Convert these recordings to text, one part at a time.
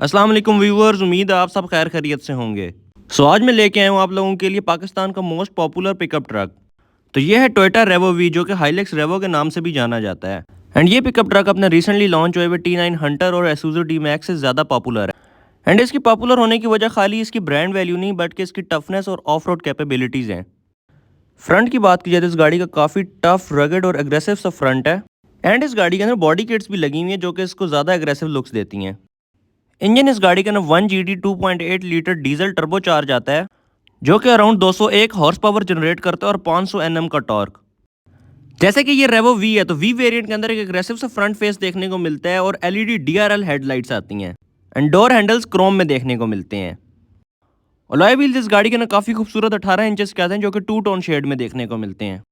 अस्सलाम वालेकुम व्यूअर्स, उम्मीद है आप सब खैर खैरियत से होंगे। आज मैं लेके आया हूँ आप लोगों के लिए पाकिस्तान का मोस्ट पॉपुलर पिकअप ट्रक। तो ये है टोयोटा रेवो वी, जो कि हाइलेक्स रेवो के नाम से भी जाना जाता है। एंड ये पिकअप ट्रक अपने रिसेंटली लॉन्च हुए T9 हंटर और एसुजू डी मैक्स से ज़्यादा पॉपुलर है। एंड इसकी पॉपुलर होने की वजह खाली इसकी ब्रांड वैल्यू नहीं, बल्कि इसकी टफनेस और ऑफ रोड कैपेबिलिटीज़ हैं। फ्रंट की बात की जाए तो इस गाड़ी का काफ़ी टफ, रगड और एग्रेसिव सा फ्रंट है। एंड इस गाड़ी के अंदर बॉडी किट्स भी लगी हुई हैं जो कि इसको ज़्यादा एग्रेसिव लुक्स देती हैं। इंजन इस गाड़ी के अंदर 1 GT 2.8 litre diesel turbo charge आता है, जो कि अराउंड 201 हॉर्स पावर जनरेट करता है और 500 Nm का टॉर्क। जैसे कि ये रेवो वी है, तो वी वेरिएंट के अंदर एक एग्रेसिव सा फ्रंट फेस देखने को मिलता है और LED DRL हेडलाइट्स आती हैं। एंड डोर हैंडल्स क्रोम में देखने को मिलते हैं। अलॉय व्हील्स इस गाड़ी के अंदर काफ़ी खूबसूरत 18 इंचेस के आते हैं, जो कि 2 टोन शेड में देखने को मिलते हैं।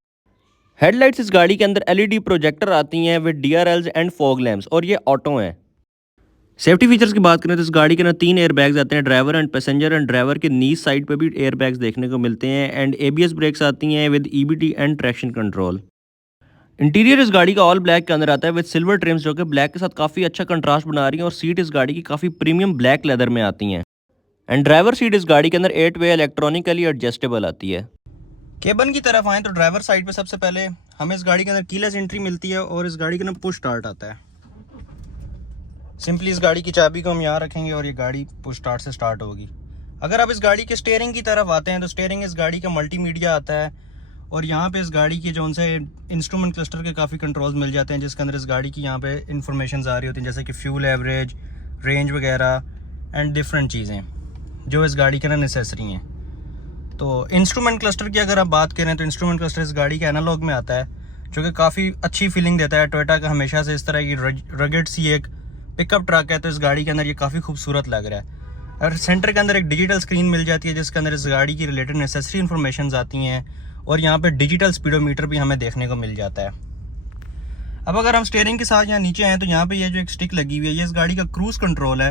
हेडलाइट्स इस गाड़ी के अंदर LED प्रोजेक्टर आती हैं with DRLs and fog lamps, और ये ऑटो हैं। सेफ्टी फीचर्स की बात करें तो इस गाड़ी के अंदर 3 एयर बैग्स आते हैं, driver and passenger. And driver के नी साइड पे भी एयर बैग्स देखने को मिलते हैं। एंड ABS ब्रेक्स आती हैं with EBD and traction control. Interior इस गाड़ी का ऑल ब्लैक के अंदर आता है विद सिल्वर ट्रिम्स, जो कि ब्लैक के साथ काफ़ी अच्छा कंट्रास्ट बना रही है। और सीट इस गाड़ी की काफ़ी प्रीमियम ब्लैक लेदर में आती हैं। एंड ड्राइवर सीट इस गाड़ी के अंदर 8 वे इलेक्ट्रॉनिकली एडजस्टेबल आती है। केबन की तरफ आएँ तो ड्राइवर साइड पे सबसे पहले हमें इस गाड़ी के अंदर कीलेस एंट्री मिलती है और इस गाड़ी के अंदर पुश स्टार्ट आता है। सिंपली इस गाड़ी की चाबी को हम यहाँ रखेंगे और ये गाड़ी पुश स्टार्ट से स्टार्ट होगी। अगर आप इस गाड़ी के स्टीयरिंग की तरफ आते हैं तो स्टीयरिंग इस गाड़ी का मल्टीमीडिया आता है और यहाँ पे इस गाड़ी के जो उनसे इंस्ट्रूमेंट क्लस्टर के काफ़ी कंट्रोल्स मिल जाते हैं, जिसके अंदर इस गाड़ी की यहाँ पे इंफॉर्मेशन आ रही होती हैं, जैसे कि फ्यूल एवरेज, रेंज वगैरह एंड डिफरेंट चीज़ें जो इस गाड़ी के ना नेसेसरी हैं। तो इंस्ट्रूमेंट क्लस्टर की अगर आप बात करें तो इंस्ट्रूमेंट क्लस्टर इस गाड़ी के एनालॉग में आता है, जो कि काफ़ी अच्छी फीलिंग देता है। टोयोटा का हमेशा से इस तरह की रगेड सी एक पिकअप ट्रक है, तो इस गाड़ी के अंदर ये काफ़ी खूबसूरत लग रहा है। और सेंटर के अंदर एक डिजिटल स्क्रीन मिल जाती है, जिसके अंदर इस गाड़ी की रिलेटेड नेसेसरी इन्फॉर्मेशन आती हैं और यहाँ पे डिजिटल स्पीडोमीटर भी हमें देखने को मिल जाता है। अब अगर हम स्टीयरिंग के साथ यहाँ नीचे हैं तो यहाँ पे ये जो एक स्टिक लगी हुई है, ये इस गाड़ी का क्रूज़ कंट्रोल है।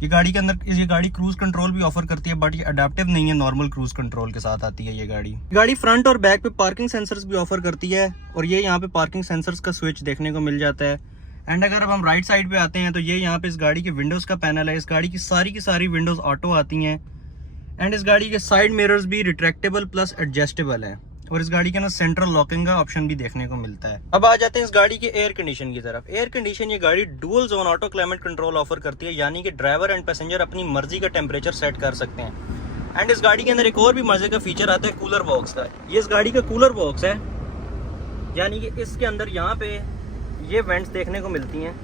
ये गाड़ी के अंदर ये गाड़ी क्रूज़ कंट्रोल भी ऑफर करती है, बट ये अडेप्टिव नहीं है, नॉर्मल क्रूज़ कंट्रोल के साथ आती है ये गाड़ी फ्रंट और बैक पे पार्किंग सेंसर्स भी ऑफर करती है और ये यहाँ पे पार्किंग सेंसर्स का स्विच देखने को मिल जाता है। एंड अगर अब हम राइट साइड पे आते हैं तो ये यहाँ पे इस गाड़ी के विंडोज़ का पैनल है। इस गाड़ी की सारी विंडोज़ ऑटो आती हैं। एंड इस गाड़ी के साइड मिरर्स भी रिट्रैक्टेबल प्लस एडजस्टेबल है और इस गाड़ी के ना सेंट्रल लॉकिंग का ऑप्शन भी देखने को मिलता है। अब आ जाते हैं इस गाड़ी के एयर कंडीशन की तरफ। एयर कंडीशन ये गाड़ी dual zone auto climate control offer करती है, यानी कि ड्राइवर एंड पैसेंजर अपनी मर्जी का टेम्परेचर सेट कर सकते हैं। एंड इस गाड़ी के अंदर एक और भी मजे का फीचर आता है कूलर बॉक्स का। ये इस गाड़ी का कूलर बॉक्स है, यानी कि इसके अंदर यहाँ पे ये वेंट्स देखने को मिलती हैं,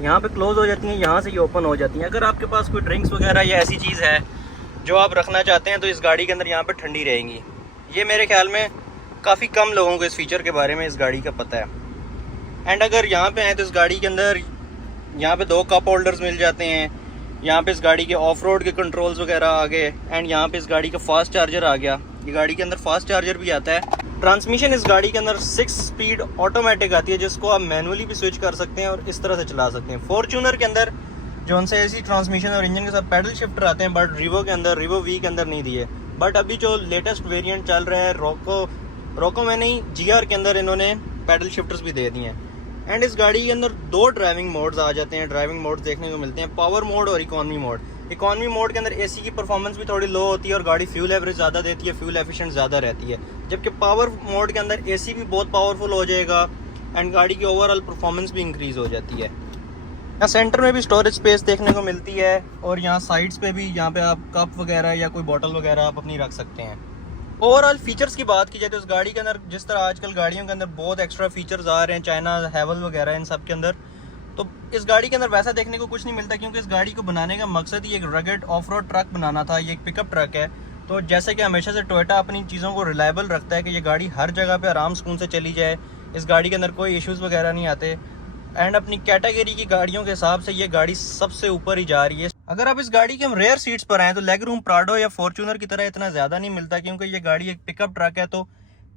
यहाँ पे क्लोज हो जाती हैं, यहाँ से ये ओपन हो जाती हैं। अगर आपके पास कोई ड्रिंक्स वगैरह या ऐसी चीज़ है जो आप रखना चाहते हैं तो इस गाड़ी के अंदर यहाँ पे ठंडी रहेंगी। ये मेरे ख्याल में काफ़ी कम लोगों को इस फीचर के बारे में इस गाड़ी का पता है। एंड अगर यहाँ पे हैं तो इस गाड़ी के अंदर यहाँ पे 2 कप होल्डर्स मिल जाते हैं। यहाँ पे इस गाड़ी के ऑफ रोड के कंट्रोल्स वगैरह आ गए। एंड यहाँ पे इस गाड़ी का फास्ट चार्जर आ गया। ये गाड़ी के अंदर फास्ट चार्जर भी आता है। ट्रांसमिशन इस गाड़ी के अंदर 6 स्पीड ऑटोमेटिक आती है, जिसको आप मैनुअली भी स्विच कर सकते हैं और इस तरह से चला सकते हैं। फॉर्च्यूनर के अंदर जो उनसे ऐसी ट्रांसमिशन और इंजन के साथ पैडल शिफ्टर आते हैं, बट रिवो वी के अंदर नहीं दिए। बट अभी जो लेटेस्ट वेरिएंट चल रहा है रोको में नहीं, GR के अंदर इन्होंने पैडल शिफ्टर्स भी दे दिए हैं। एंड इस गाड़ी के अंदर 2 ड्राइविंग मोड्स आ जाते हैं, ड्राइविंग मोड्स देखने को मिलते हैं, पावर मोड और इकॉनमी मोड। इकॉनमी मोड के अंदर AC की परफॉर्मेंस भी थोड़ी लो होती है और गाड़ी फ्यूल एवरेज ज़्यादा देती है, फ्यूल एफिशिएंट ज़्यादा रहती है। जबकि पावर मोड के अंदर AC भी बहुत पावरफुल हो जाएगा एंड गाड़ी की ओवरऑल परफॉर्मेंस भी इंक्रीज़ हो जाती है। यहाँ सेंटर में भी स्टोरेज स्पेस देखने को मिलती है और यहाँ साइड्स पे भी यहाँ पे आप कप वगैरह या कोई बॉटल वगैरह आप अपनी रख सकते हैं। ओवरऑल फीचर्स की बात की जाए तो इस गाड़ी के अंदर जिस तरह आजकल गाड़ियों के अंदर बहुत एक्स्ट्रा फीचर्स आ रहे हैं, चाइना हैवल वगैरह इन सब के अंदर, तो इस गाड़ी के अंदर वैसा देखने को कुछ नहीं मिलता, क्योंकि इस गाड़ी को बनाने का मकसद ही एक रगेड ऑफ रोड ट्रक बनाना था। ये एक पिकअप ट्रक है, तो जैसे कि हमेशा से टोयोटा अपनी चीज़ों को रिलायबल रखता है कि ये गाड़ी हर जगह पे आराम सुकून से चली जाए, इस गाड़ी के अंदर कोई इश्यूज़ वगैरह नहीं आते। एंड अपनी कैटेगरी की गाड़ियों के हिसाब से ये गाड़ी सबसे ऊपर ही जा रही है। अगर आप इस गाड़ी के हम रेयर सीट्स पर आएँ तो लेग रूम प्राडो या फॉर्च्यूनर की तरह इतना ज़्यादा नहीं मिलता, क्योंकि ये गाड़ी एक पिकअप ट्रक है, तो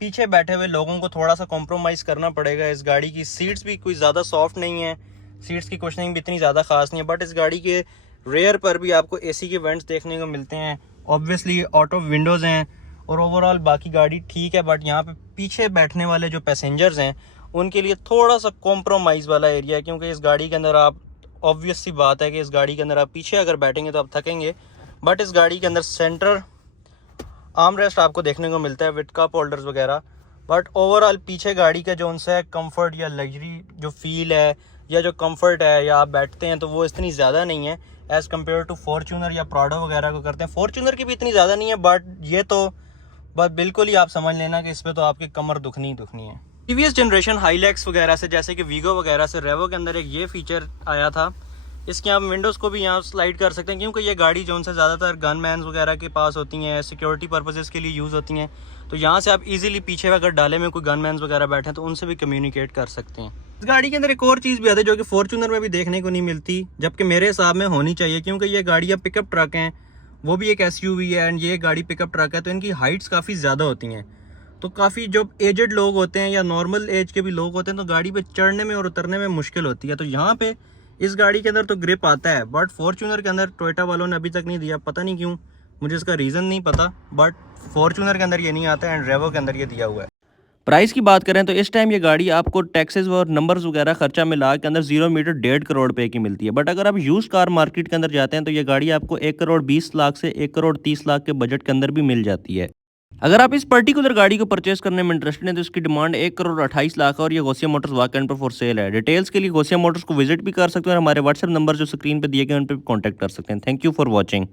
पीछे बैठे हुए लोगों को थोड़ा सा कॉम्प्रोमाइज़ करना पड़ेगा। इस गाड़ी की सीट्स भी कोई ज़्यादा सॉफ्ट नहीं है, सीट्स की कुशनिंग भी इतनी ज़्यादा खास नहीं है, बट इस गाड़ी के रेयर पर भी आपको AC के वेंट्स देखने को मिलते हैं। ऑब्वियसली ऑटो विंडोज़ हैं और ओवरऑल बाकी गाड़ी ठीक है, बट यहाँ पे पीछे बैठने वाले जो पैसेंजर्स हैं उनके लिए थोड़ा सा कॉम्प्रोमाइज़ वाला एरिया है, क्योंकि इस गाड़ी के अंदर आप ऑब्वियस सी बात है कि इस गाड़ी के अंदर आप पीछे अगर बैठेंगे तो आप थकेंगे, बट इस गाड़ी के अंदर सेंटर आर्म रेस्ट आपको देखने को मिलता है विद कप होल्डर्स वगैरह। बट ओवरऑल पीछे गाड़ी का जो उनसे कंफर्ट या लग्जरी जो फील है या जो कंफर्ट है या आप बैठते हैं तो वो इतनी ज़्यादा नहीं है एज़ कम्पेयर टू फॉर्च्यूनर या प्राडो वगैरह को करते हैं। फॉर्च्यूनर की भी इतनी ज़्यादा नहीं है, बट ये तो बस बिल्कुल ही आप समझ लेना कि इस पर तो आपकी कमर दुखनी ही दुखनी है। प्रीवियस जनरेशन हाईलैक्स वगैरह से, जैसे कि वीगो वगैरह से, रेवो के अंदर एक ये फीचर आया था, इसके आप विंडोज़ को भी यहाँ स्लाइड कर सकते हैं, क्योंकि ये गाड़ी जो उनसे ज़्यादातर गन मैन वगैरह के पास होती हैं, सिक्योरिटी पर्पसेस के लिए यूज़ होती हैं, तो यहाँ से आप इजीली पीछे अगर डाले में कोई गन मैन वगैरह बैठे हैं तो उनसे भी कम्युनिकेट कर सकते हैं। इस गाड़ी के अंदर एक और चीज़ भी आती है जो कि फॉर्च्यूनर में भी देखने को नहीं मिलती, जबकि मेरे हिसाब में होनी चाहिए, क्योंकि ये गाड़ियाँ पिकअप ट्रक हैं, वो भी एक SUV है एंड ये गाड़ी पिकअप ट्रक है, तो इनकी हाइट्स काफ़ी ज़्यादा होती हैं। तो काफ़ी जो एजेड लोग होते हैं या नॉर्मल एज के भी लोग होते हैं तो गाड़ी पे चढ़ने में और उतरने में मुश्किल होती है। तो यहाँ पे इस गाड़ी के अंदर तो ग्रिप आता है, बट फॉर्च्यूनर के अंदर टोयोटा वालों ने अभी तक नहीं दिया, पता नहीं क्यों, मुझे इसका रीज़न नहीं पता, बट फॉर्च्यूनर के अंदर ये नहीं आता है एंड रेवो के अंदर ये दिया हुआ है। प्राइस की बात करें तो इस टाइम ये गाड़ी आपको टैक्सेस और नंबर्स वगैरह खर्चा मिला के अंदर 0 मीटर 1.5 करोड़ रुपए की मिलती है। बट अगर आप यूज़ कार मार्केट के अंदर जाते हैं तो ये गाड़ी आपको 1 करोड़ 20 लाख से 1 करोड़ 30 लाख के बजट के अंदर भी मिल जाती है। अगर आप इस पर्टिकुलर गाड़ी को परचेस करने में इंटरेस्टेड हैं तो इसकी डिमांड 1 करोड़ 28 लाख है और ये गोसिया मोटर्स वाकई पर फॉर सेल है। डिटेल्स के लिए गोसिया मोटर्स को विजिट भी कर सकते हैं और हमारे व्हाट्सएप नंबर जो स्क्रीन पर दिए गए उन पर भी कॉन्टैक्ट कर सकते हैं। Thank you for watching.